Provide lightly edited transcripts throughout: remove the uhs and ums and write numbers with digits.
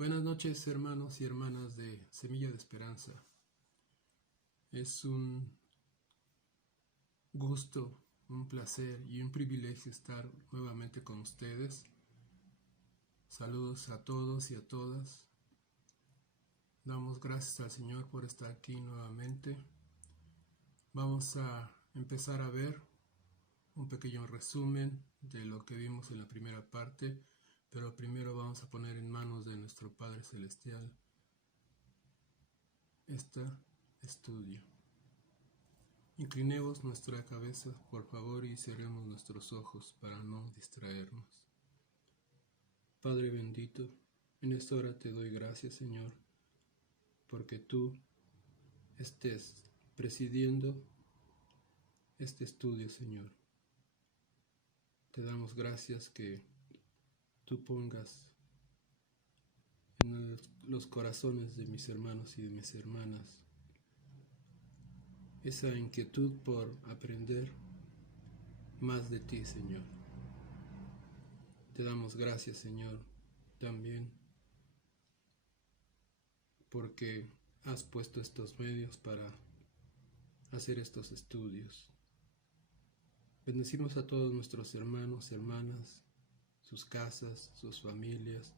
Buenas noches, hermanos y hermanas de Semilla de Esperanza. Es un gusto, un placer y un privilegio estar nuevamente con ustedes. Saludos a todos y a todas. Damos gracias al Señor por estar aquí nuevamente. Vamos a empezar a ver un pequeño resumen de lo que vimos en la primera parte, pero primero vamos a poner en manos de nuestro Padre Celestial este estudio. Inclinemos nuestra cabeza, por favor, y cerremos nuestros ojos para no distraernos. Padre bendito, en esta hora te doy gracias, Señor, porque tú estés presidiendo este estudio, Señor. Te damos gracias que tú pongas en los corazones de mis hermanos y de mis hermanas esa inquietud por aprender más de ti, Señor. Te damos gracias, Señor, también porque has puesto estos medios para hacer estos estudios. Bendecimos a todos nuestros hermanos, hermanas, sus casas, sus familias,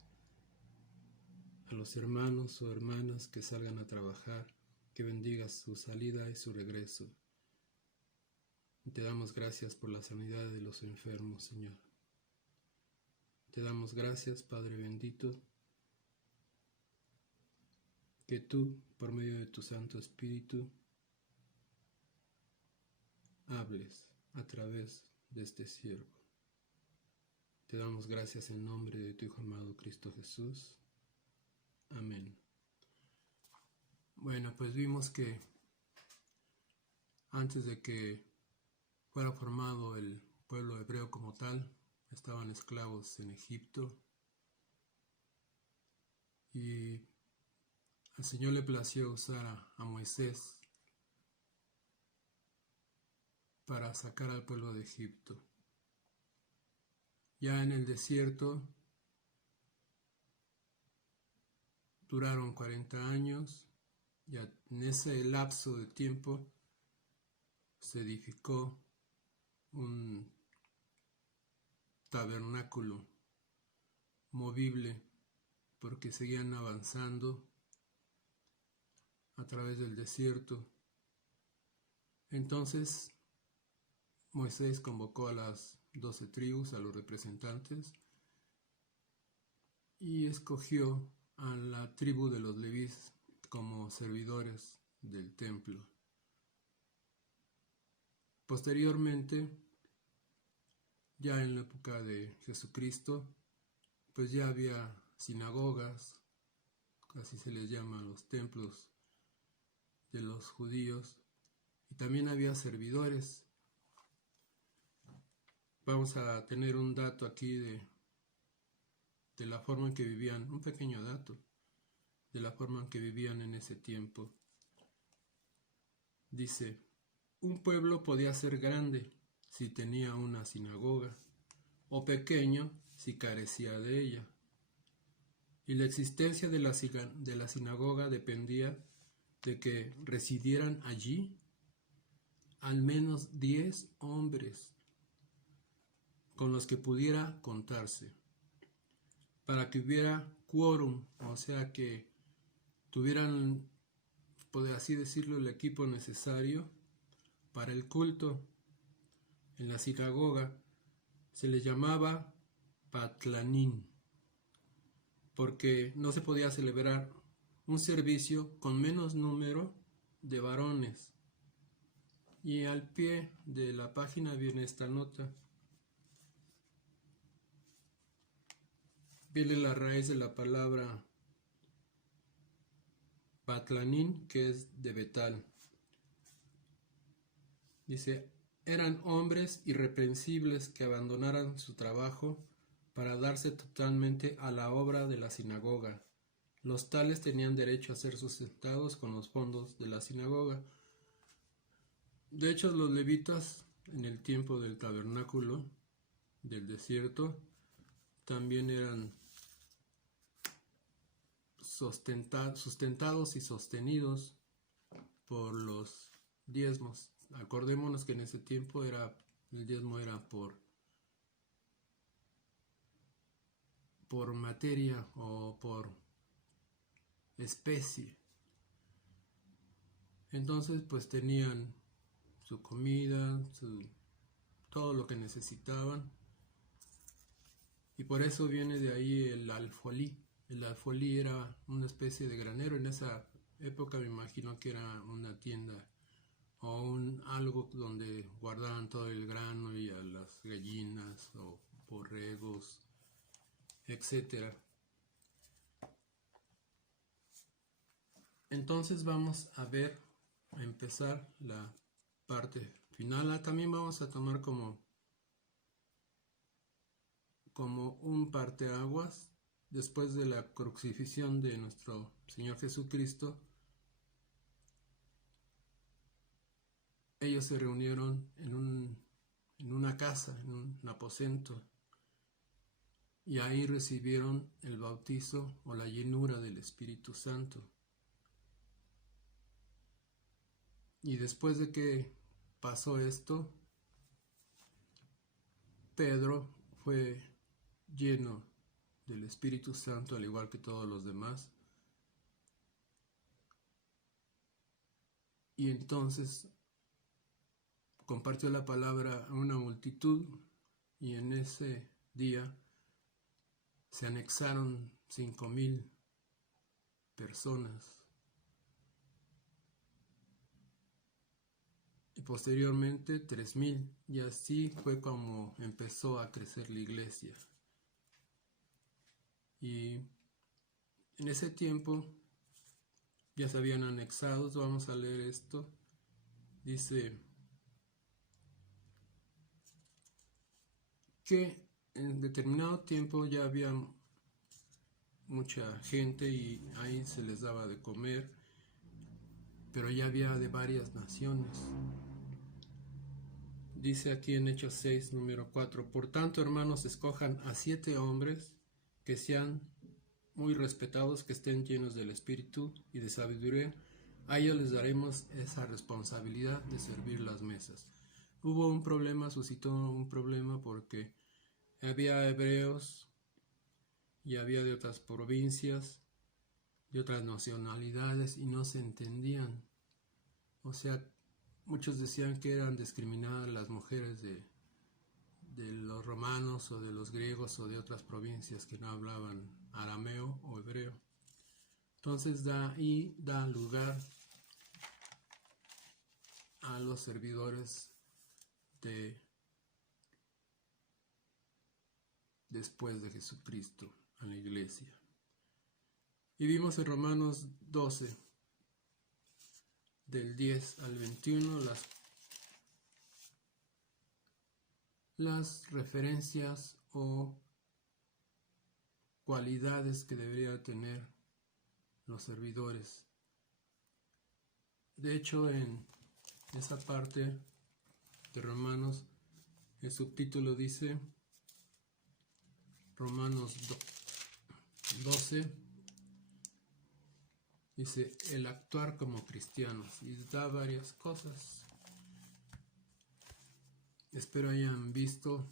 a los hermanos o hermanas que salgan a trabajar, que bendigas su salida y su regreso. Y te damos gracias por la sanidad de los enfermos, Señor. Te damos gracias, Padre bendito, que tú, por medio de tu Santo Espíritu, hables a través de este siervo. Te damos gracias en nombre de tu Hijo amado Cristo Jesús. Amén. Bueno, pues vimos que antes de que fuera formado el pueblo hebreo como tal, estaban esclavos en Egipto y al Señor le plació usar a Moisés para sacar al pueblo de Egipto. Ya en el desierto duraron 40 años, ya en ese lapso de tiempo se edificó un tabernáculo movible porque seguían avanzando a través del desierto. Entonces Moisés convocó a las 12 tribus, a los representantes, y escogió a la tribu de los levíes como servidores del templo. Posteriormente, ya en la época de Jesucristo, pues ya había sinagogas, así se les llama a los templos de los judíos, y también había servidores. Vamos a tener un dato aquí de la forma en que vivían, un pequeño dato de la forma en que vivían en ese tiempo. Dice, un pueblo podía ser grande si tenía una sinagoga, o pequeño si carecía de ella. Y la existencia de la sinagoga dependía de que residieran allí al menos 10 hombres con los que pudiera contarse, para que hubiera quórum, o sea que tuvieran, por así decirlo, el equipo necesario para el culto. En la sinagoga se le llamaba Patlanín, porque no se podía celebrar un servicio con menos número de varones. Y al pie de la página viene esta nota. Viene la raíz de la palabra Patlanín, que es de Betal. Dice, eran hombres irreprensibles que abandonaran su trabajo para darse totalmente a la obra de la sinagoga. Los tales tenían derecho a ser sustentados con los fondos de la sinagoga. De hecho, los levitas, en el tiempo del tabernáculo del desierto, también eran sustentados y sostenidos por los diezmos. Acordémonos que en ese tiempo el diezmo era por materia o por especie. Entonces pues tenían su comida, todo lo que necesitaban, y por eso viene de ahí el alfolí. El alfolí era una especie de granero. En esa época me imagino que era una tienda o algo donde guardaban todo el grano y a las gallinas o borregos, etcétera. Entonces vamos a empezar la parte final. También vamos a tomar como un parteaguas después de la crucifixión de nuestro Señor Jesucristo. Ellos se reunieron en una casa, en un aposento, y ahí recibieron el bautizo o la llenura del Espíritu Santo. Y después de que pasó esto, Pedro fue lleno del Espíritu Santo, al igual que todos los demás. Y entonces compartió la palabra a una multitud, y en ese día se anexaron 5,000 personas. Y posteriormente 3,000, y así fue como empezó a crecer la iglesia. Y en ese tiempo ya se habían anexado. Vamos a leer esto. Dice que en determinado tiempo ya había mucha gente y ahí se les daba de comer, pero ya había de varias naciones. Dice aquí en Hechos 6, número 4: por tanto, hermanos, escojan a 7 hombres que sean muy respetados, que estén llenos del Espíritu y de sabiduría. A ellos les daremos esa responsabilidad de servir las mesas. Suscitó un problema porque había hebreos y había de otras provincias, de otras nacionalidades, y no se entendían. O sea, muchos decían que eran discriminadas las mujeres de los romanos o de los griegos o de otras provincias que no hablaban arameo o hebreo. Entonces da lugar a los servidores después de Jesucristo, a la iglesia. Y vimos en Romanos 12, del 10 al 21, las referencias o cualidades que debería tener los servidores. De hecho, en esa parte de Romanos, el subtítulo dice Romanos 12, dice el actuar como cristianos, y da varias cosas. Espero hayan visto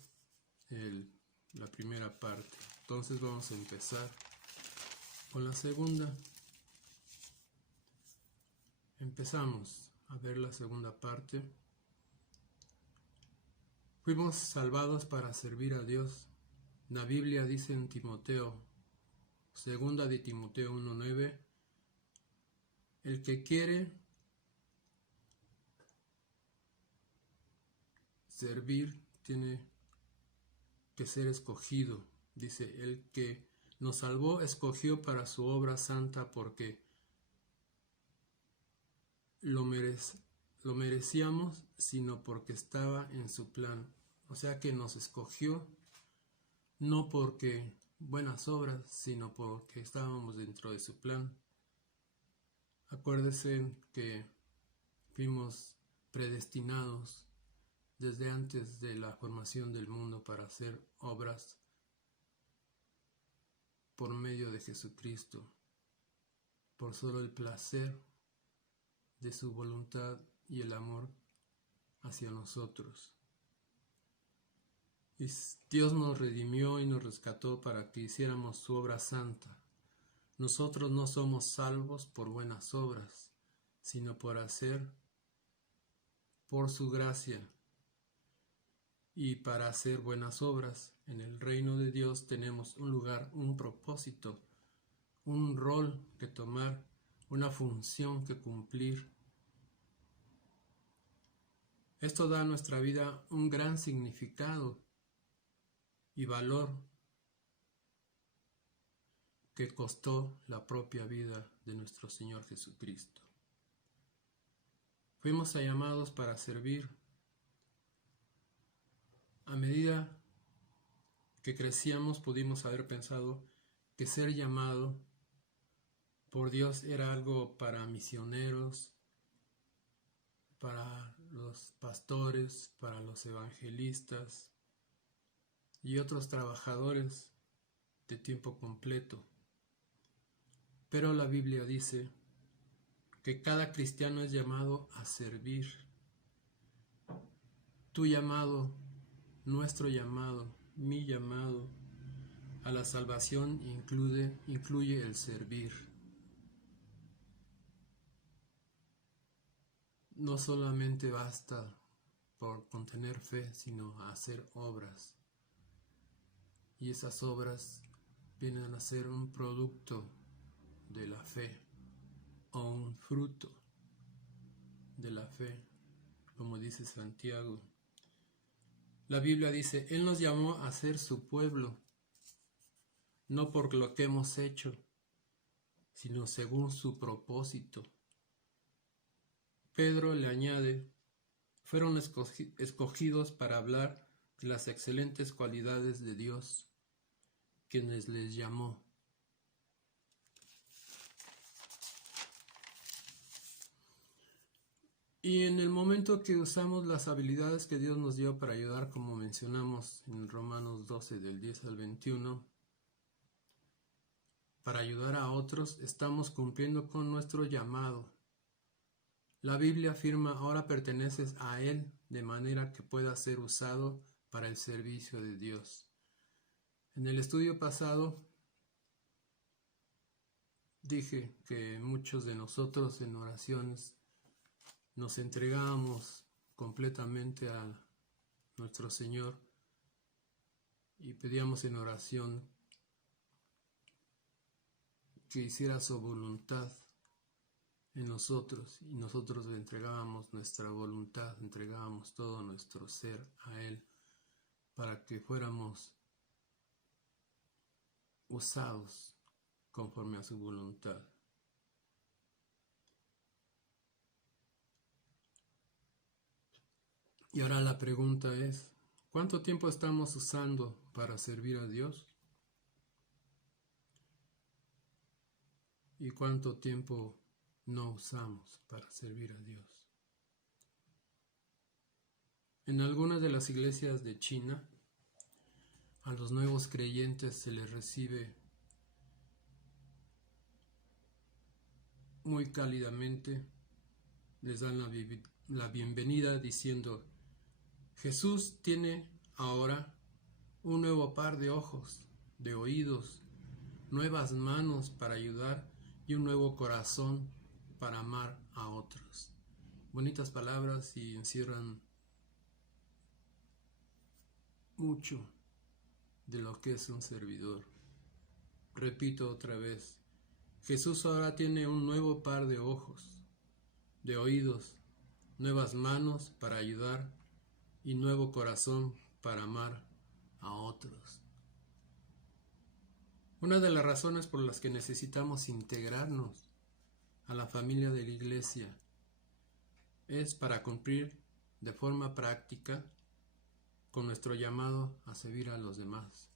la primera parte. Entonces vamos a empezar con la segunda. Empezamos a ver la segunda parte. Fuimos salvados para servir a Dios. La Biblia dice en Timoteo, segunda de Timoteo 1:9, el que quiere servir tiene que ser escogido. Dice, el que nos salvó escogió para su obra santa, porque lo merecíamos, sino porque estaba en su plan. O sea que nos escogió no porque buenas obras, sino porque estábamos dentro de su plan. Acuérdense que fuimos predestinados desde antes de la formación del mundo para hacer obras por medio de Jesucristo. por solo el placer de su voluntad y el amor hacia nosotros. Y Dios nos redimió y nos rescató para que hiciéramos su obra santa. Nosotros no somos salvos por buenas obras, sino por hacer por su gracia. Y para hacer buenas obras en el reino de Dios tenemos un lugar, un propósito, un rol que tomar, una función que cumplir. Esto da a nuestra vida un gran significado y valor que costó la propia vida de nuestro Señor Jesucristo. Fuimos llamados para servir. A medida que crecíamos pudimos haber pensado que ser llamado por Dios era algo para misioneros, para los pastores, para los evangelistas y otros trabajadores de tiempo completo. Pero la Biblia dice que cada cristiano es llamado a servir. Tu llamado, nuestro llamado, mi llamado a la salvación incluye el servir. No solamente basta con tener fe, sino hacer obras. Y esas obras vienen a ser un producto de la fe o un fruto de la fe, como dice Santiago. La Biblia dice, Él nos llamó a ser su pueblo, no por lo que hemos hecho, sino según su propósito. Pedro le añade, fueron escogidos para hablar de las excelentes cualidades de Dios, quienes les llamó. Y en el momento que usamos las habilidades que Dios nos dio para ayudar, como mencionamos en Romanos 12 del 10 al 21, para ayudar a otros, estamos cumpliendo con nuestro llamado. La Biblia afirma, ahora perteneces a Él, de manera que pueda ser usado para el servicio de Dios. En el estudio pasado dije que muchos de nosotros en oraciones nos entregábamos completamente a nuestro Señor y pedíamos en oración que hiciera su voluntad en nosotros, y nosotros le entregábamos nuestra voluntad, entregábamos todo nuestro ser a Él para que fuéramos usados conforme a su voluntad. Y ahora la pregunta es, ¿cuánto tiempo estamos usando para servir a Dios? ¿Y cuánto tiempo no usamos para servir a Dios? En algunas de las iglesias de China, a los nuevos creyentes se les recibe muy cálidamente, les dan la bienvenida diciendo, Jesús tiene ahora un nuevo par de ojos, de oídos, nuevas manos para ayudar y un nuevo corazón para amar a otros. Bonitas palabras y encierran mucho de lo que es un servidor. Repito otra vez, Jesús ahora tiene un nuevo par de ojos, de oídos, nuevas manos para ayudar y nuevo corazón para amar a otros. Una de las razones por las que necesitamos integrarnos a la familia de la iglesia es para cumplir de forma práctica con nuestro llamado a servir a los demás.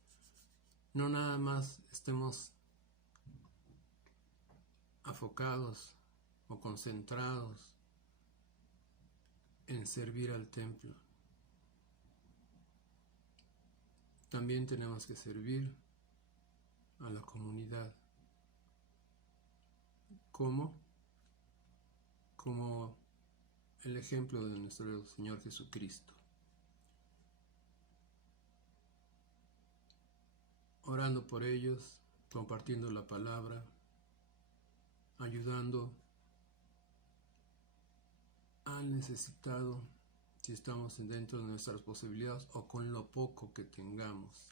No nada más estemos enfocados o concentrados en servir al templo. También tenemos que servir a la comunidad. ¿Cómo? Como el ejemplo de nuestro Señor Jesucristo. Orando por ellos, compartiendo la palabra, ayudando al necesitado, si estamos dentro de nuestras posibilidades o con lo poco que tengamos.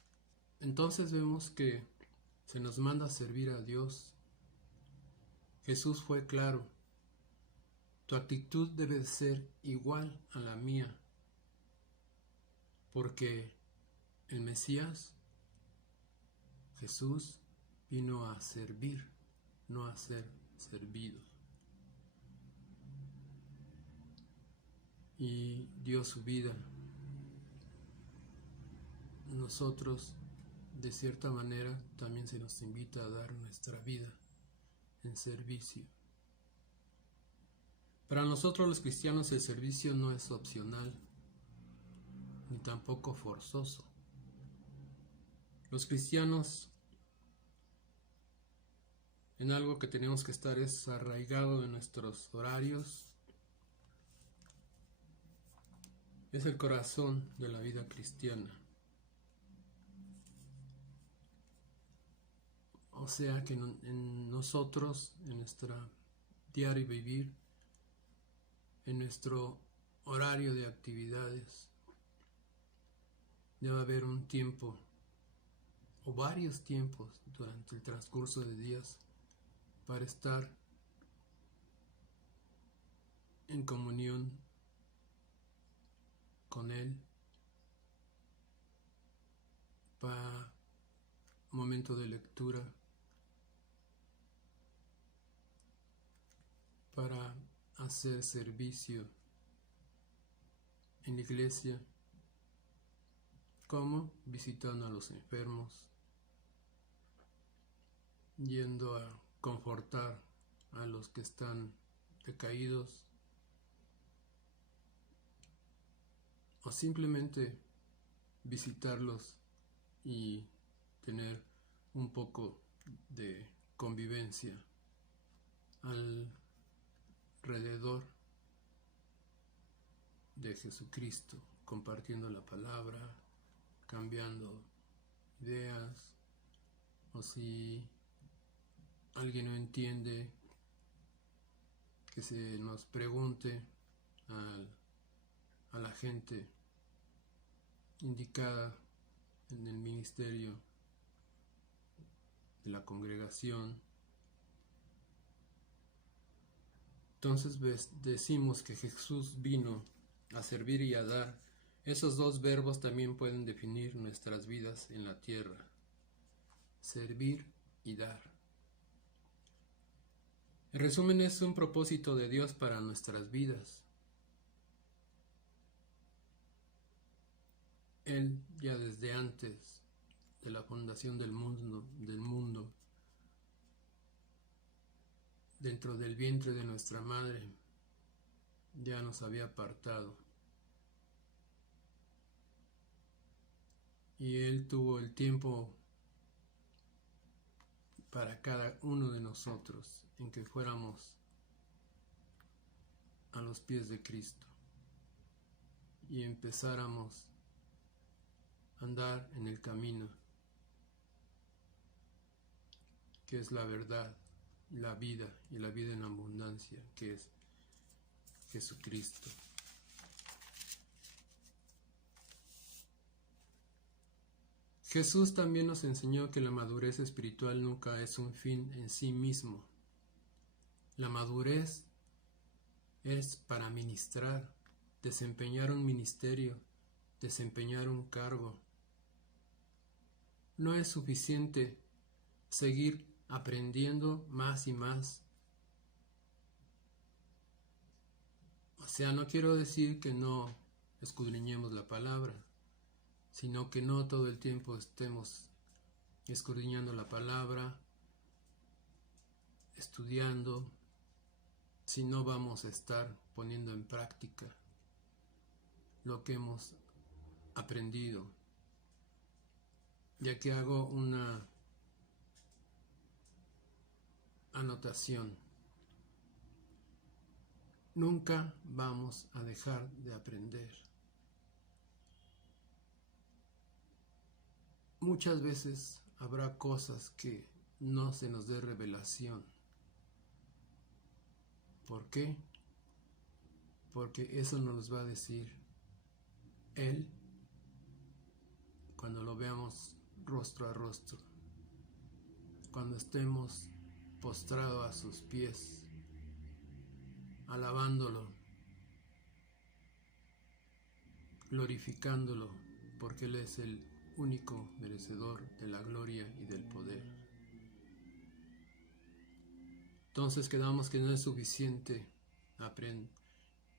Entonces vemos que se nos manda a servir a Dios. Jesús fue claro: tu actitud debe ser igual a la mía, porque el Mesías, Jesús, vino a servir, no a ser servido. Y dio su vida. Nosotros, de cierta manera, también se nos invita a dar nuestra vida en servicio. Para nosotros los cristianos el servicio no es opcional, ni tampoco forzoso. Los cristianos, en algo que tenemos que estar es arraigado en nuestros horarios. Es el corazón de la vida cristiana. O sea que en nosotros, en nuestra diario vivir, en nuestro horario de actividades, debe haber un tiempo o varios tiempos durante el transcurso de días para estar en comunión con Él, para momento de lectura, para hacer servicio en la iglesia, como visitando a los enfermos, yendo a confortar a los que están decaídos, o simplemente visitarlos y tener un poco de convivencia alrededor de Jesucristo, compartiendo la palabra, cambiando ideas, o si alguien no entiende, que se nos pregunte a la gente indicada en el ministerio de la congregación. Entonces decimos que Jesús vino a servir y a dar. Esos dos verbos también pueden definir nuestras vidas en la tierra: servir y dar. En resumen, es un propósito de Dios para nuestras vidas. Él ya desde antes de la fundación del mundo, dentro del vientre de nuestra madre, ya nos había apartado. Y Él tuvo el tiempo para cada uno de nosotros en que fuéramos a los pies de Cristo y empezáramos a andar en el camino, que es la verdad, la vida y la vida en abundancia, que es Jesucristo. Jesús también nos enseñó que la madurez espiritual nunca es un fin en sí mismo. La madurez es para ministrar, desempeñar un ministerio, desempeñar un cargo. No es suficiente seguir aprendiendo más y más. O sea, no quiero decir que no escudriñemos la palabra, sino que no todo el tiempo estemos escudriñando la palabra, estudiando, si no vamos a estar poniendo en práctica lo que hemos aprendido. Ya que hago una anotación: nunca vamos a dejar de aprender. Muchas veces habrá cosas que no se nos dé revelación. ¿Por qué? Porque eso nos los va a decir Él cuando lo veamos rostro a rostro, cuando estemos postrados a sus pies, alabándolo, glorificándolo, porque Él es el único merecedor de la gloria y del poder. Entonces quedamos que no es suficiente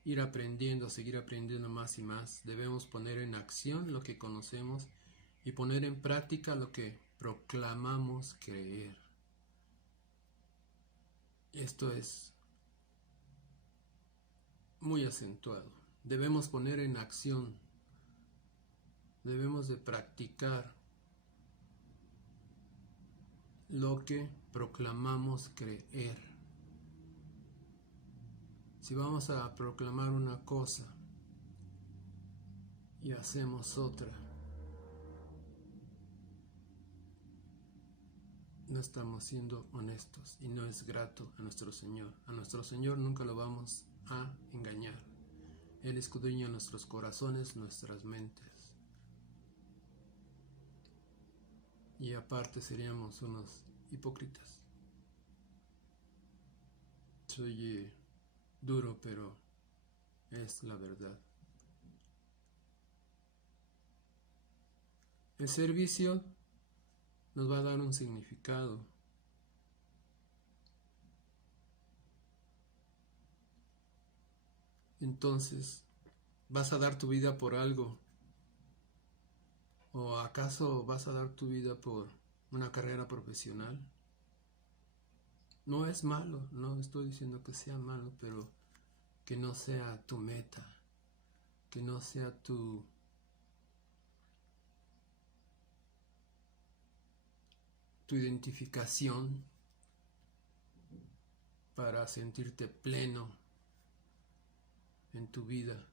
ir aprendiendo, seguir aprendiendo más y más. Debemos poner en acción lo que conocemos y poner en práctica lo que proclamamos creer. Esto es muy acentuado. Debemos poner en acción, debemos de practicar lo que proclamamos creer. Si vamos a proclamar una cosa y hacemos otra, no estamos siendo honestos y no es grato a nuestro Señor. A nuestro Señor nunca lo vamos a engañar. Él escudriña nuestros corazones, nuestras mentes. Y aparte seríamos unos hipócritas. Soy duro, pero es la verdad. El servicio nos va a dar un significado. Entonces, ¿vas a dar tu vida por algo? ¿O acaso vas a dar tu vida por una carrera profesional? No es malo, no estoy diciendo que sea malo, pero que no sea tu meta, que no sea tu identificación para sentirte pleno en tu vida.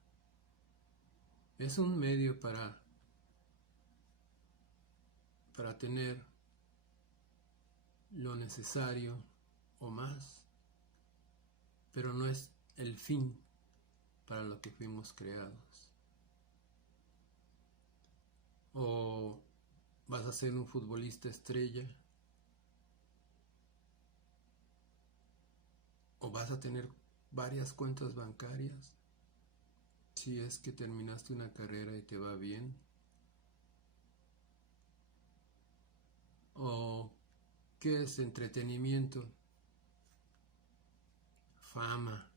Es un medio para tener lo necesario o más, pero no es el fin para lo que fuimos creados. O vas a ser un futbolista estrella, o vas a tener varias cuentas bancarias si es que terminaste una carrera y te va bien, o qué es entretenimiento, fama,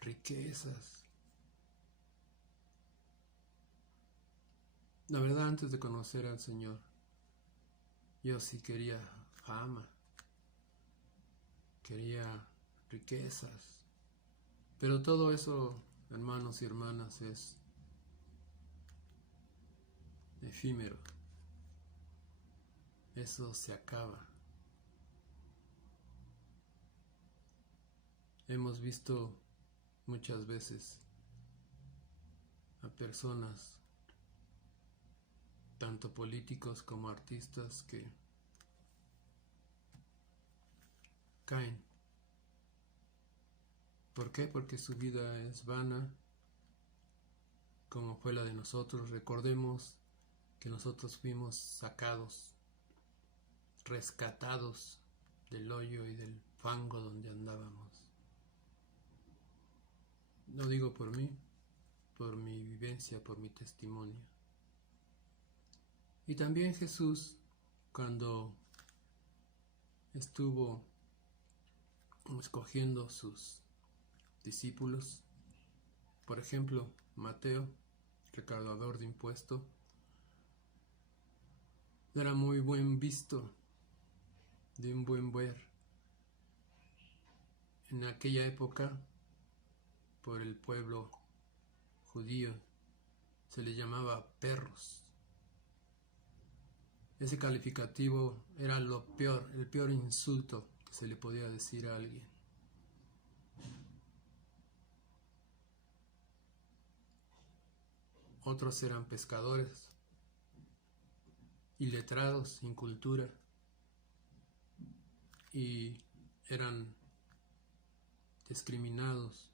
riquezas. La verdad, antes de conocer al Señor, yo sí quería fama, quería riquezas, pero todo eso, hermanos y hermanas, es efímero. Eso se acaba. Hemos visto muchas veces a personas, tanto políticos como artistas, que caen. ¿Por qué? Porque su vida es vana, como fue la de nosotros. Recordemos que nosotros fuimos sacados, rescatados del hoyo y del fango donde andábamos. No digo por mí, por mi vivencia, por mi testimonio. Y también Jesús, cuando estuvo escogiendo sus discípulos, por ejemplo, Mateo, recaudador de impuestos, era muy buen visto, de un buen ver. En aquella época, por el pueblo judío, se les llamaba perros. Ese calificativo era lo peor, el peor insulto que se le podía decir a alguien. otros eran pescadores, iletrados, sin cultura, y eran discriminados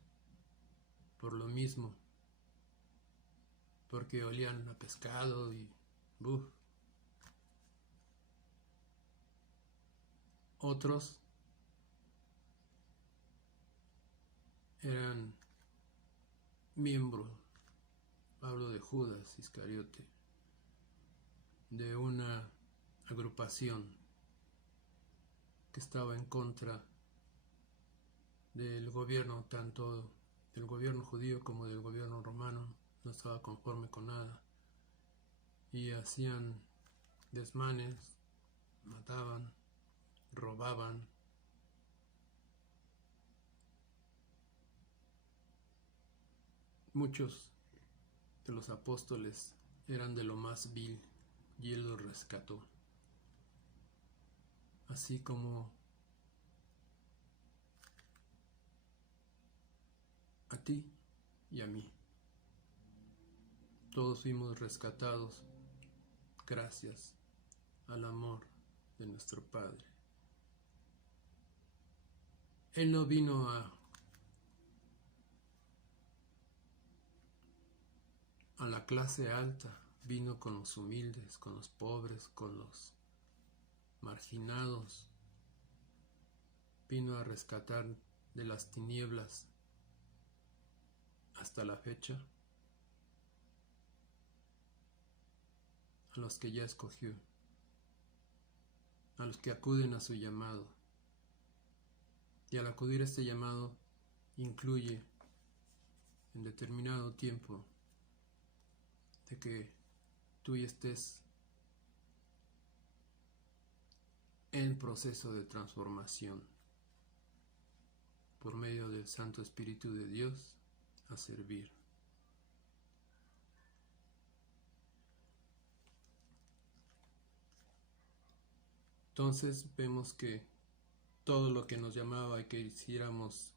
por lo mismo, porque olían a pescado y Otros eran miembros, hablo de Judas Iscariote, de una agrupación que estaba en contra del gobierno, tanto del gobierno judío como del gobierno romano. No estaba conforme con nada y hacían desmanes, mataban, robaban. Muchos de los apóstoles eran de lo más vil y él los rescató, así como a ti y a mí. Todos fuimos rescatados gracias al amor de nuestro Padre. Él no vino a la clase alta, vino con los humildes, con los pobres, con los marginados, vino a rescatar de las tinieblas hasta la fecha a los que ya escogió, a los que acuden a su llamado. Y al acudir a este llamado incluye en determinado tiempo de que tú estés en proceso de transformación por medio del Santo Espíritu de Dios a servir. Entonces vemos que todo lo que nos llamaba y que hiciéramos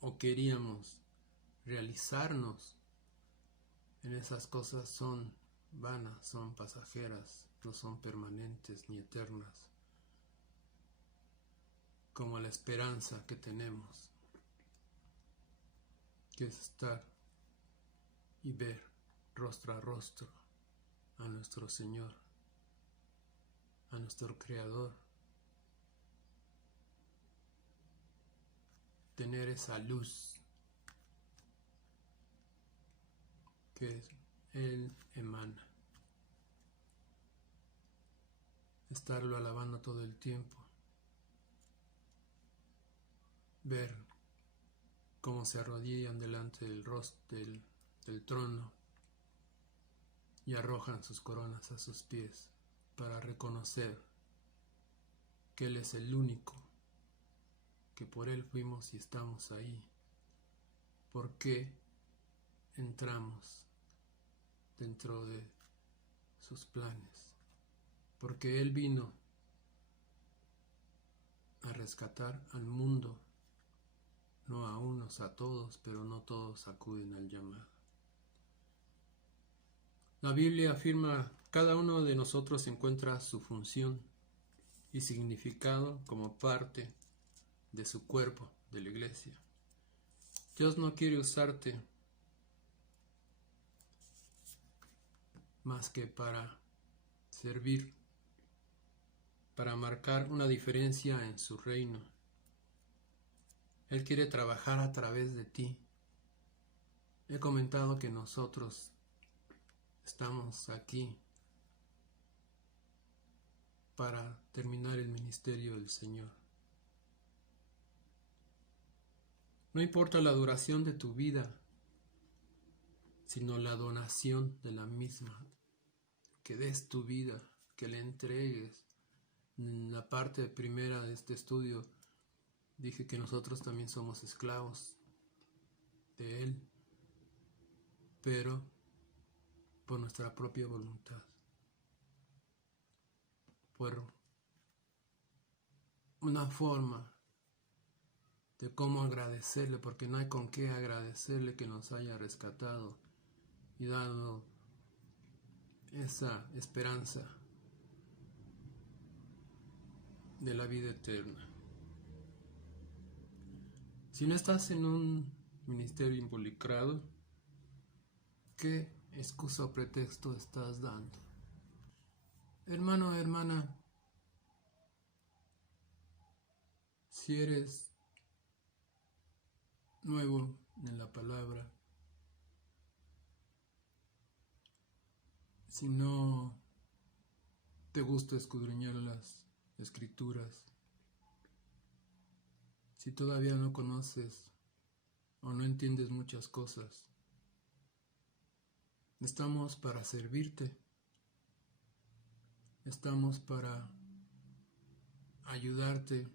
o queríamos realizarnos en esas cosas son vanas, son pasajeras, no son permanentes ni eternas, como la esperanza que tenemos, que es estar y ver rostro a rostro a nuestro Señor, a nuestro Creador, tener esa luz que Él emana, estarlo alabando todo el tiempo, ver cómo se arrodillan delante del rostro del trono y arrojan sus coronas a sus pies para reconocer que Él es el único, que por Él fuimos y estamos ahí. ¿Por qué entramos dentro de sus planes? Porque Él vino a rescatar al mundo, no a unos, a todos, pero no todos acuden al llamado. La Biblia afirma: cada uno de nosotros encuentra su función y significado como parte de su cuerpo, de la iglesia. Dios no quiere usarte más que para servir, para marcar una diferencia en su reino. Él quiere trabajar a través de ti. He comentado que nosotros estamos aquí para terminar el ministerio del Señor. No importa la duración de tu vida, sino la donación de la misma, que des tu vida, que le entregues. En la parte primera de este estudio dije que nosotros también somos esclavos de Él, pero por nuestra propia voluntad, por una forma de cómo agradecerle, porque no hay con qué agradecerle que nos haya rescatado, y dado esa esperanza de la vida eterna. Si no estás en un ministerio involucrado, ¿qué excusa o pretexto estás dando? Hermano, hermana, si eres nuevo en la palabra, si no te gusta escudriñar las escrituras, si todavía no conoces o no entiendes muchas cosas, estamos para servirte, estamos para ayudarte,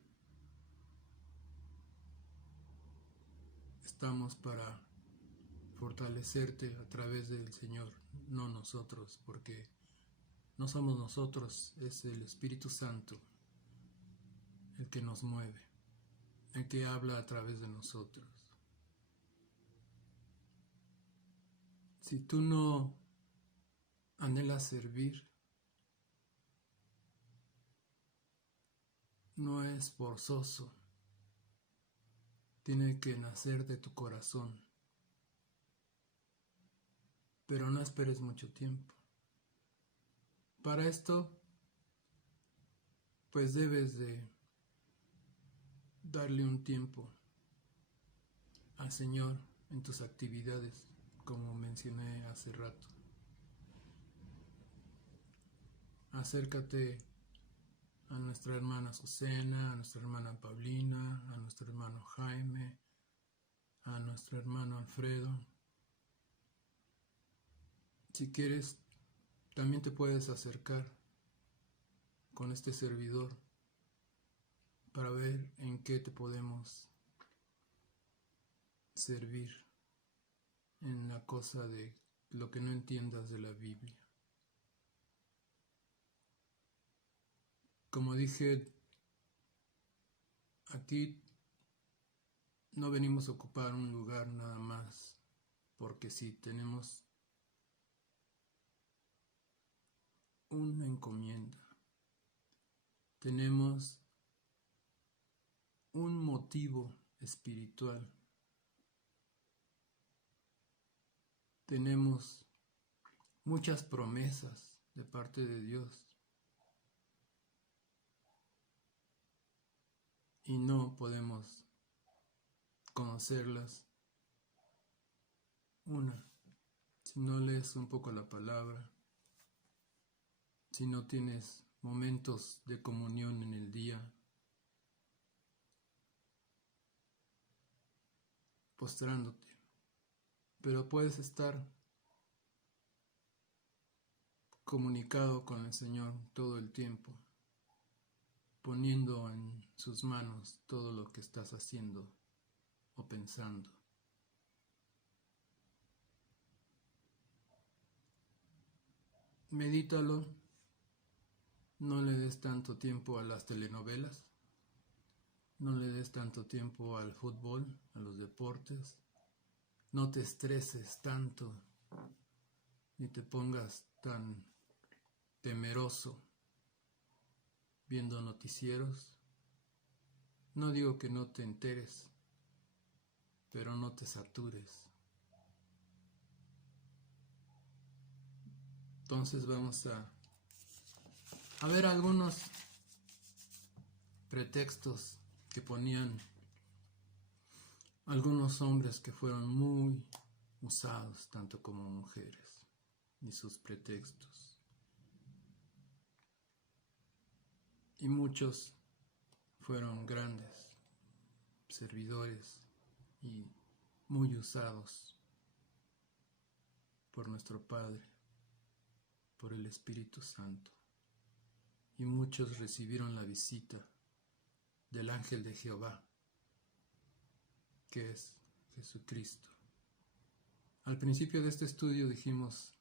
estamos para fortalecerte a través del Señor, no nosotros, porque no somos nosotros, es el Espíritu Santo el que nos mueve, el que habla a través de nosotros. Si tú no anhelas servir, no es forzoso, tiene que nacer de tu corazón, pero no esperes mucho tiempo. Para esto, pues debes de darle un tiempo al Señor en tus actividades, como mencioné hace rato. Acércate a nuestra hermana Azucena, a nuestra hermana Paulina, a nuestro hermano Jaime, a nuestro hermano Alfredo. Si quieres, también te puedes acercar con este servidor para ver en qué te podemos servir en la cosa de lo que no entiendas de la Biblia. Como dije, aquí no venimos a ocupar un lugar nada más, porque sí, tenemos una encomienda, tenemos un motivo espiritual, tenemos muchas promesas de parte de Dios y no podemos conocerlas si no lees un poco la palabra, si no tienes momentos de comunión en el día, postrándote, pero puedes estar comunicado con el Señor todo el tiempo, poniendo en sus manos todo lo que estás haciendo o pensando. Medítalo, no le des tanto tiempo a las telenovelas, no le des tanto tiempo al fútbol, a los deportes, no te estreses tanto ni te pongas tan temeroso viendo noticieros. No digo que no te enteres, pero no te satures. Entonces vamos a ver algunos pretextos que ponían algunos hombres que fueron muy usados, tanto como mujeres, y sus pretextos. Y muchos fueron grandes servidores y muy usados por nuestro Padre, por el Espíritu Santo. Y muchos recibieron la visita del ángel de Jehová, que es Jesucristo. Al principio de este estudio dijimos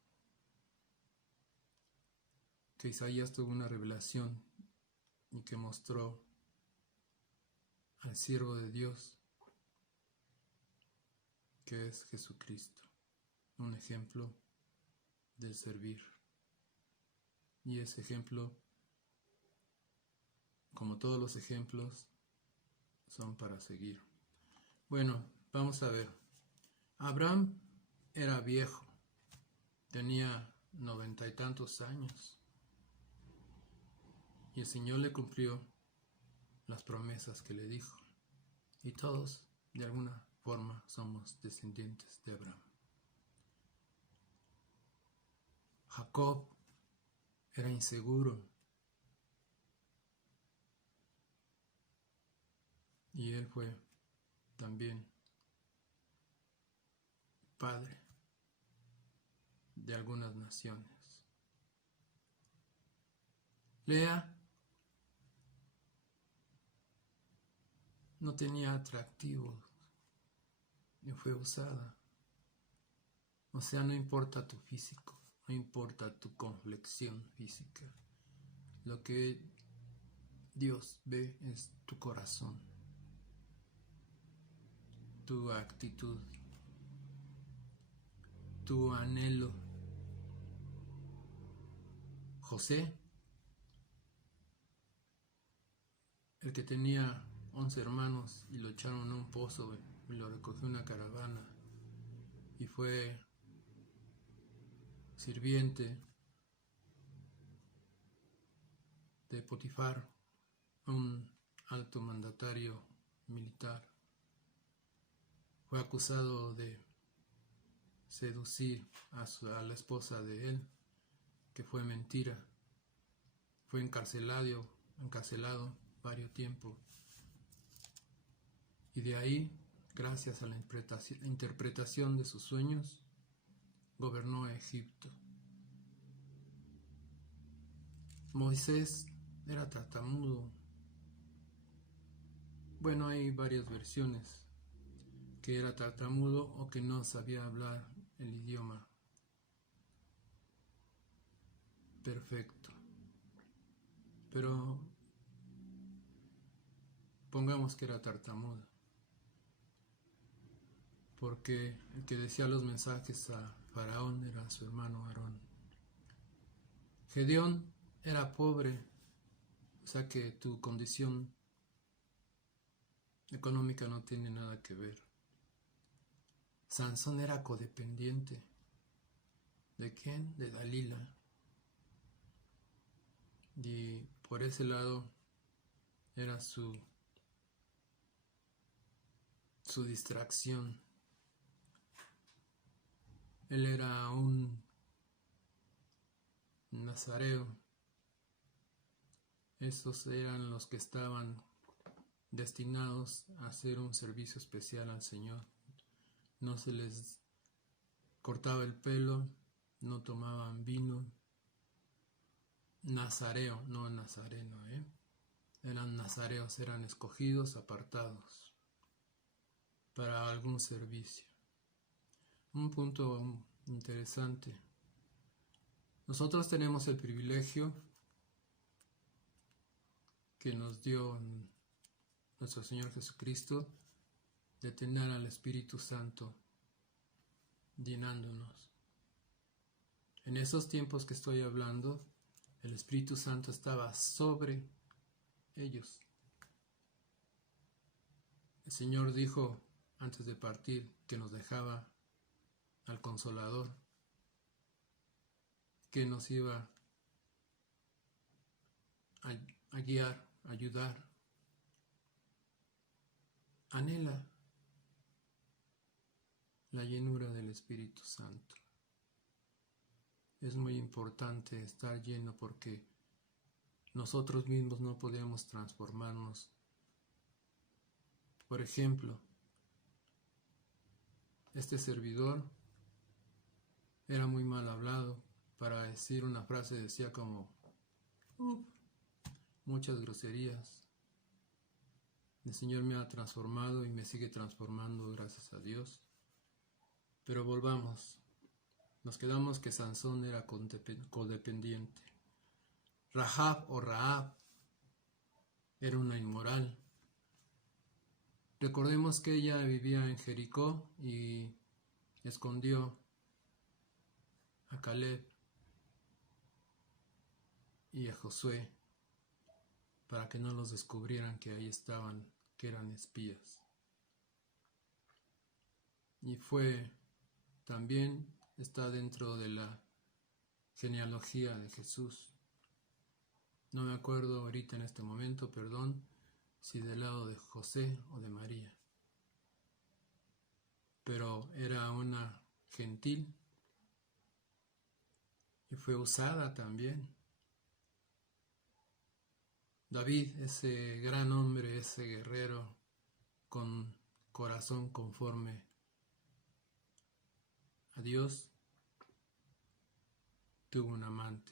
que Isaías tuvo una revelación y que mostró al siervo de Dios, que es Jesucristo, un ejemplo de servir. Y ese ejemplo, como todos los ejemplos, son para seguir. Bueno, vamos a ver. Abraham era viejo, tenía 90 y tantos años, y el Señor le cumplió las promesas que le dijo, y todos, de alguna forma, somos descendientes de Abraham. Jacob era inseguro, y él fue también padre de algunas naciones. Lea no tenía atractivos y fue usada. O sea, no importa tu físico, no importa tu complexión física. Lo que Dios ve es tu corazón, tu actitud, tu anhelo. José, el que tenía 11 hermanos y lo echaron a un pozo y lo recogió una caravana y fue sirviente de Potifar, un alto mandatario militar. Fue acusado de seducir a la esposa de él, que fue mentira. Fue encarcelado varios tiempos. Y de ahí, gracias a la interpretación de sus sueños, gobernó a Egipto. Moisés era tartamudo. Bueno, hay varias versiones, que era tartamudo o que no sabía hablar el idioma perfecto. Pero pongamos que era tartamudo, porque el que decía los mensajes a Faraón era su hermano Aarón. Gedeón era pobre, o sea que tu condición económica no tiene nada que ver. Sansón era codependiente. ¿De quién? De Dalila. Y por ese lado era su distracción. Él era un nazareo. Estos eran los que estaban destinados a hacer un servicio especial al Señor. No se les cortaba el pelo, no tomaban vino. Nazareo, no nazareno, eran nazareos, eran escogidos, apartados para algún servicio. Un punto interesante. Nosotros tenemos el privilegio que nos dio nuestro Señor Jesucristo de tener al Espíritu Santo llenándonos. En esos tiempos que estoy hablando, el Espíritu Santo estaba sobre ellos. El Señor dijo antes de partir que nos dejaba al Consolador, que nos iba a guiar, a ayudar. Anhela la llenura del Espíritu Santo. Es muy importante estar lleno porque nosotros mismos no podemos transformarnos. Por ejemplo, este servidor era muy mal hablado. Para decir una frase decía como muchas groserías. El Señor me ha transformado y me sigue transformando, gracias a Dios. Pero volvamos. Nos quedamos que Sansón era codependiente. Rahab era una inmoral. Recordemos que ella vivía en Jericó y escondió a Caleb y a Josué para que no los descubrieran que ahí estaban, que eran espías. Y también está dentro de la genealogía de Jesús. No me acuerdo ahorita en este momento, perdón, si del lado de José o de María. Pero era una gentil y fue usada también. David, ese gran hombre, ese guerrero con corazón conforme a Dios, tuvo un amante,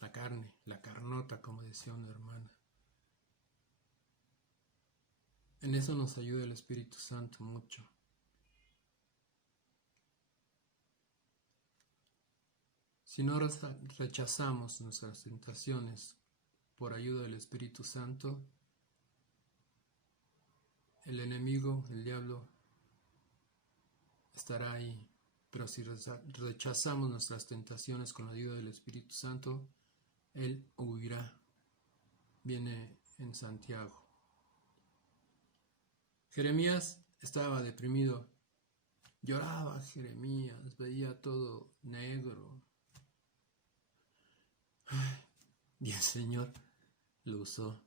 la carne, la carnota, como decía una hermana. En eso nos ayuda el Espíritu Santo mucho. Si no rechazamos nuestras tentaciones por ayuda del Espíritu Santo, el enemigo, el diablo, estará ahí. Pero si rechazamos nuestras tentaciones con la ayuda del Espíritu Santo, Él huirá. Viene en Santiago. Jeremías estaba deprimido. Lloraba Jeremías, veía todo negro. Y el Señor lo usó.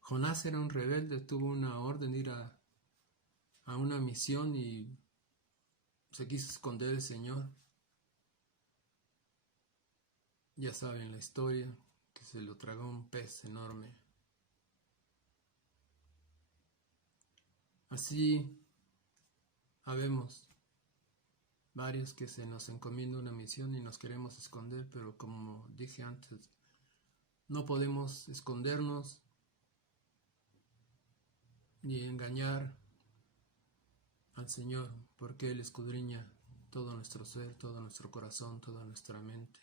Jonás era un rebelde, tuvo una orden de ir a una misión y se quiso esconder del Señor. Ya saben la historia, que se lo tragó un pez enorme. Así habemos varios que se nos encomienda una misión y nos queremos esconder, pero como dije antes, no podemos escondernos ni engañar al Señor, porque Él escudriña todo nuestro ser, todo nuestro corazón, toda nuestra mente.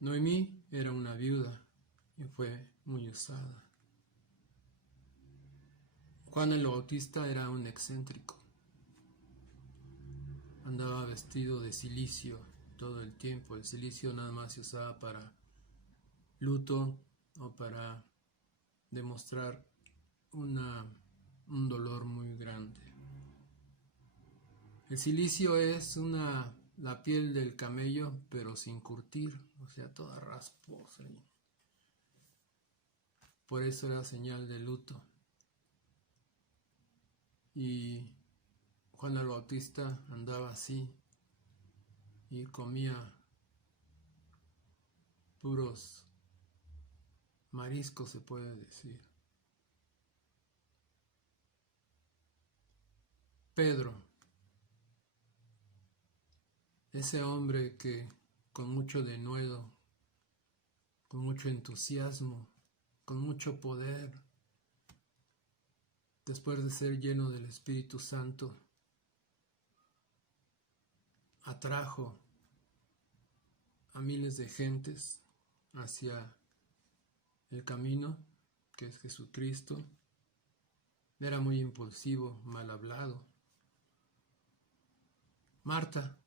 Noemí era una viuda y fue muy usada. Juan el Bautista era un excéntrico. Andaba vestido de cilicio todo el tiempo. El cilicio nada más se usaba para luto o para demostrar un dolor muy grande. El cilicio es la piel del camello, pero sin curtir, o sea, toda rasposa. Por eso era señal de luto. Y Juan el Bautista andaba así y comía puros mariscos, se puede decir. Pedro, ese hombre que con mucho denuedo, con mucho entusiasmo, con mucho poder, después de ser lleno del Espíritu Santo, atrajo a miles de gentes hacia el camino que es Jesucristo. Era muy impulsivo, mal hablado. Marta,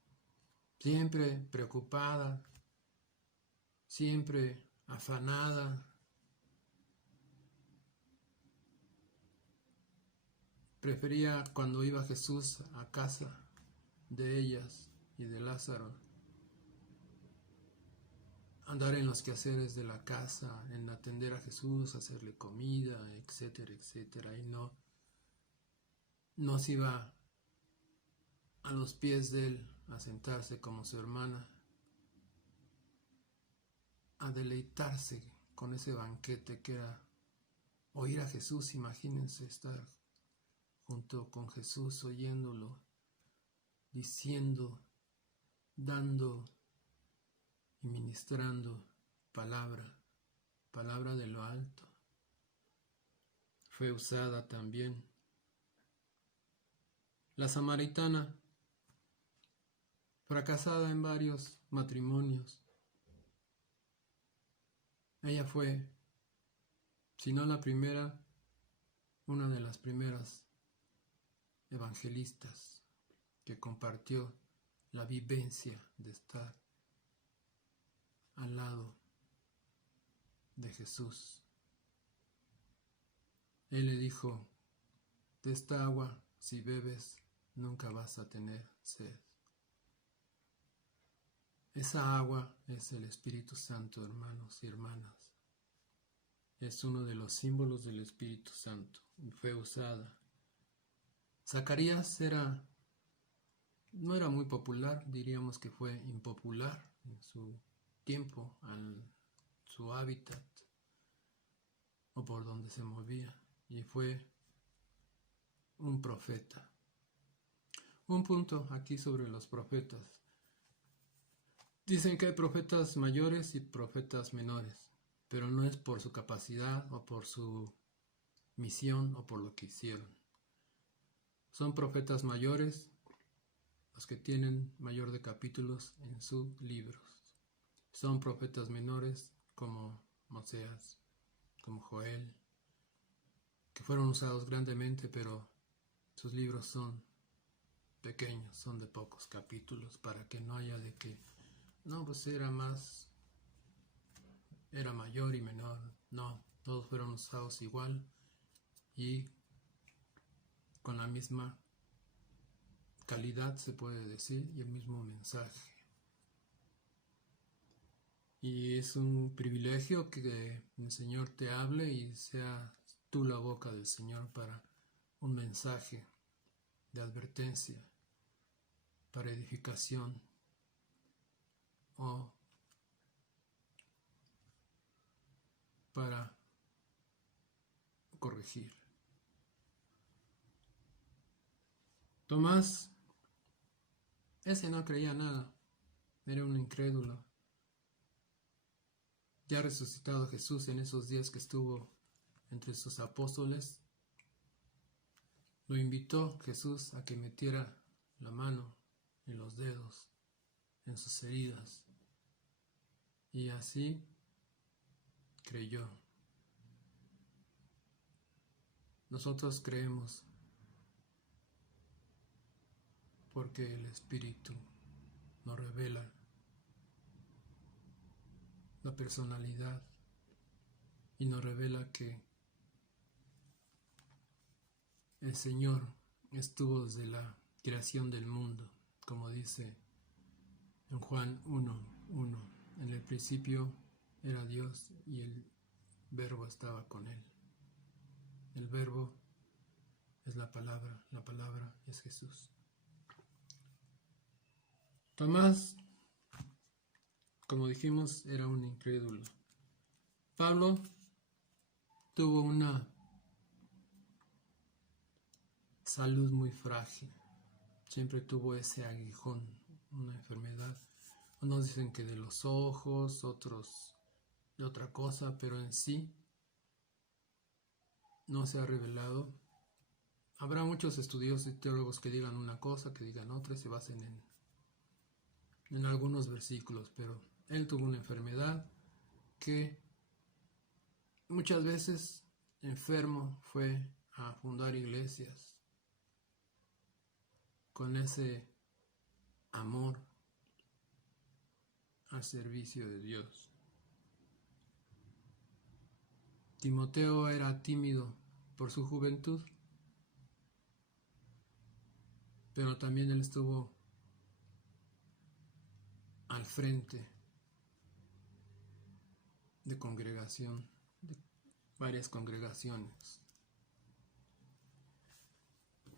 siempre preocupada, siempre afanada, prefería cuando iba Jesús a casa de ellas y de Lázaro andar en los quehaceres de la casa, en atender a Jesús, hacerle comida, etcétera, etcétera, y no se iba a los pies de él a sentarse como su hermana, a deleitarse con ese banquete que era oír a Jesús. Imagínense estar junto con Jesús, oyéndolo, diciendo, dando y ministrando palabra de lo alto. Fue usada también. La samaritana, fracasada en varios matrimonios, ella fue, si no la primera, una de las primeras evangelistas que compartió la vivencia de estar al lado de Jesús. Él le dijo, de esta agua, si bebes, nunca vas a tener sed. Esa agua es el Espíritu Santo, hermanos y hermanas. Es uno de los símbolos del Espíritu Santo y fue usada. Zacarías no era muy popular, diríamos que fue impopular en su tiempo, en su hábitat o por donde se movía, y fue un profeta. Un punto aquí sobre los profetas. Dicen que hay profetas mayores y profetas menores, pero no es por su capacidad o por su misión o por lo que hicieron. Son profetas mayores los que tienen mayor de capítulos en sus libros. Son profetas menores como Moisés, como Joel, que fueron usados grandemente, pero sus libros son pequeños, son de pocos capítulos, para que no haya de que, no, pues era mayor y menor. No, todos fueron usados igual y con la misma calidad, se puede decir, y el mismo mensaje. Y es un privilegio que el Señor te hable y sea tú la boca del Señor para un mensaje de advertencia, para edificación o para corregir. Tomás, ese no creía nada, era un incrédulo. Ya resucitado Jesús, en esos días que estuvo entre sus apóstoles, lo invitó Jesús a que metiera la mano en los dedos, en sus heridas, y así creyó. Nosotros creemos porque el Espíritu nos revela la personalidad y nos revela que el Señor estuvo desde la creación del mundo, como dice en Juan 1:1. En el principio era Dios y el Verbo estaba con Él. El Verbo es la palabra es Jesús. Tomás, como dijimos, era un incrédulo. Pablo tuvo una salud muy frágil. Siempre tuvo ese aguijón, una enfermedad. Unos dicen que de los ojos, otros de otra cosa, pero en sí no se ha revelado. Habrá muchos estudiosos y teólogos que digan una cosa, que digan otra, y se basen en algunos versículos, pero él tuvo una enfermedad que muchas veces enfermo fue a fundar iglesias con ese amor al servicio de Dios. Timoteo era tímido por su juventud, pero también él estuvo al frente de congregación, de varias congregaciones.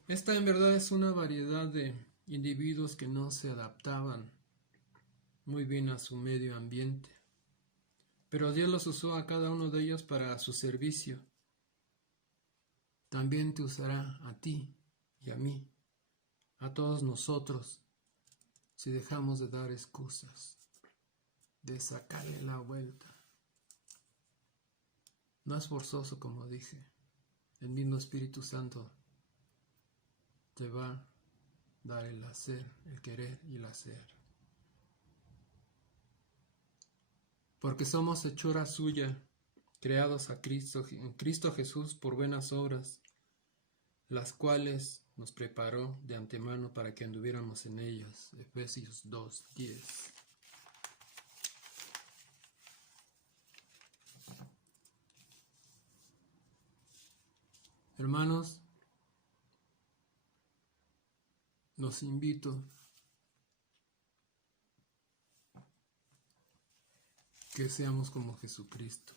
Esta en verdad es una variedad de individuos que no se adaptaban muy bien a su medio ambiente, pero Dios los usó a cada uno de ellos para su servicio. También te usará a ti y a mí, a todos nosotros, si dejamos de dar excusas, de sacarle la vuelta. No es forzoso, como dije. El mismo Espíritu Santo te va a dar el hacer, el querer y el hacer. Porque somos hechura suya, creados en Cristo Jesús por buenas obras, las cuales nos preparó de antemano para que anduviéramos en ellas. Efesios 2:10. Hermanos, los invito que seamos como Jesucristo.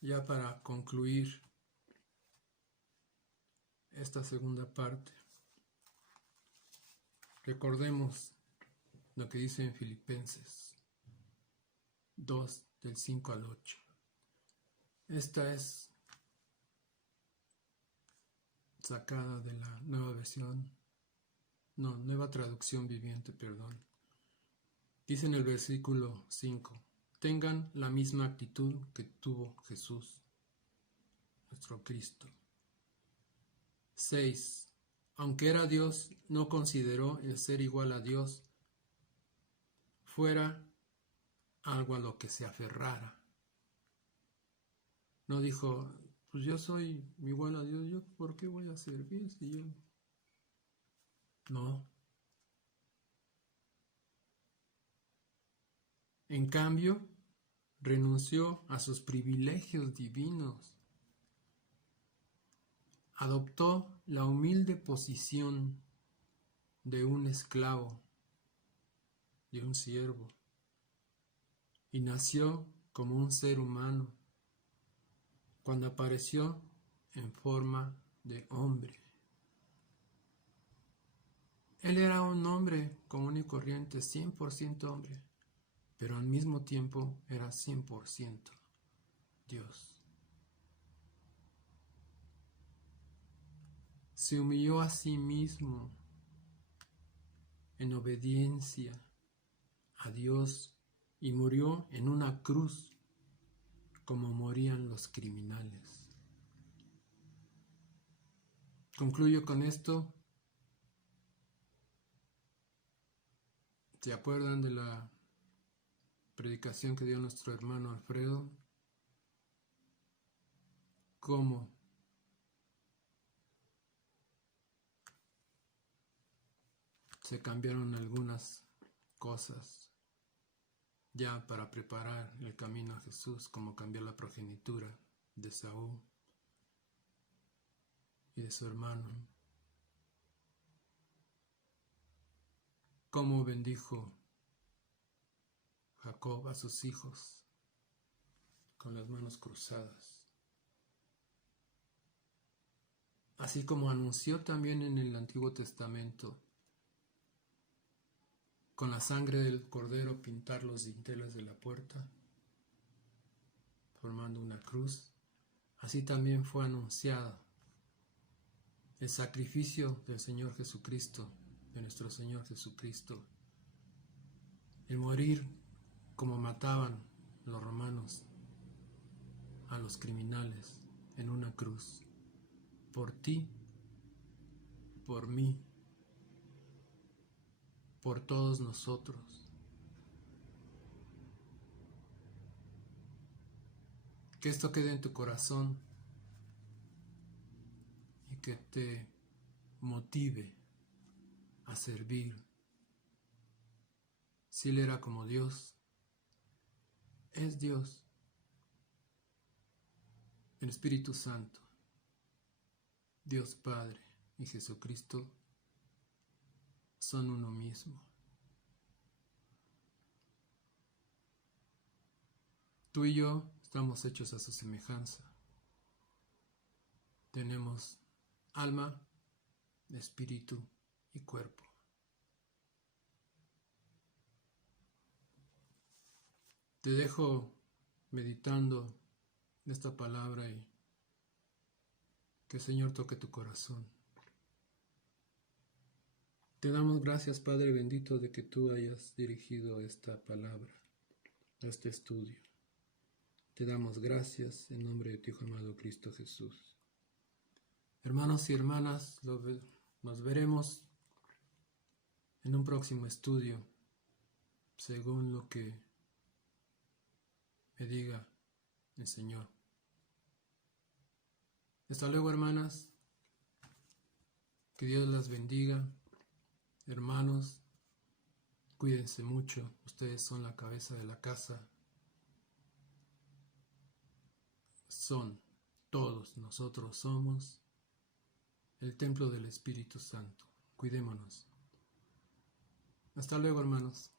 Ya para concluir esta segunda parte, recordemos lo que dice en Filipenses 2, del 5 al 8. Esta es sacada de la nueva traducción viviente, perdón. Dice en el versículo 5, tengan la misma actitud que tuvo Jesús, nuestro Cristo. 6. Aunque era Dios, no consideró el ser igual a Dios fuera algo a lo que se aferrara. No dijo, pues yo soy igual a Dios, ¿yo por qué voy a servir si yo? No. En cambio, renunció a sus privilegios divinos. Adoptó la humilde posición de un esclavo, de un siervo, y nació como un ser humano cuando apareció en forma de hombre. Él era un hombre común y corriente, 100% hombre, pero al mismo tiempo era 100% Dios. Se humilló a sí mismo en obediencia a Dios y murió en una cruz como morían los criminales. Concluyo con esto. ¿Se acuerdan de la predicación que dio nuestro hermano Alfredo? ¿Cómo se cambiaron algunas cosas ya para preparar el camino a Jesús, como cambió la progenitura de Saúl y de su hermano? ¿Cómo bendijo Jacob a sus hijos con las manos cruzadas? Así como anunció también en el Antiguo Testamento, con la sangre del cordero pintar los dinteles de la puerta, formando una cruz. Así también fue anunciado el sacrificio del Señor Jesucristo, de nuestro Señor Jesucristo, el morir como mataban los romanos a los criminales en una cruz, por ti, por mí, por todos nosotros. Que esto quede en tu corazón y que te motive a servir. Si Él era como Dios, es Dios. El Espíritu Santo, Dios Padre y Jesucristo son uno mismo. Tú y yo estamos hechos a su semejanza. Tenemos alma, espíritu y cuerpo. Te dejo meditando esta palabra y que el Señor toque tu corazón. Te damos gracias, Padre bendito, de que tú hayas dirigido esta palabra, este estudio. Te damos gracias en nombre de tu Hijo amado Cristo Jesús. Hermanos y hermanas, nos veremos en un próximo estudio, según lo que me diga el Señor. Hasta luego, hermanas. Que Dios las bendiga. Hermanos, cuídense mucho. Ustedes son la cabeza de la casa. Todos nosotros somos el templo del Espíritu Santo. Cuidémonos. Hasta luego, hermanos.